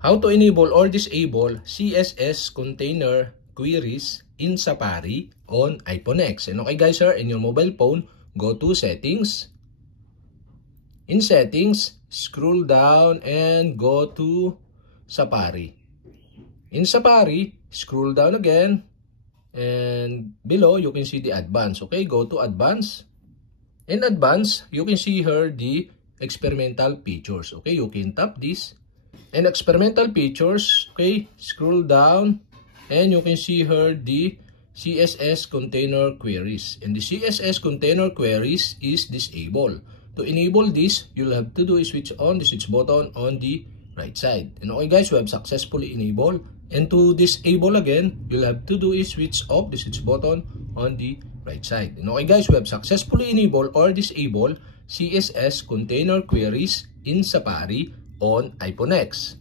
How to enable or disable CSS container queries in Safari on iPhone X. And okay guys, in your mobile phone, go to Settings. In Settings, scroll down and go to Safari. In Safari, scroll down again. And below, you can see the Advanced. Okay, go to Advanced. In Advanced, you can see here the experimental features. Okay, you can tap this. And experimental features, okay, scroll down and you can see here the CSS container queries. And the CSS container queries is disabled. To enable this, you'll have to do is switch on the switch button on the right side. And okay guys, we have successfully enabled. And to disable again, you'll have to do is switch off the switch button on the right side. And okay guys, we have successfully enabled or disabled CSS container queries in Safari on iPhone X.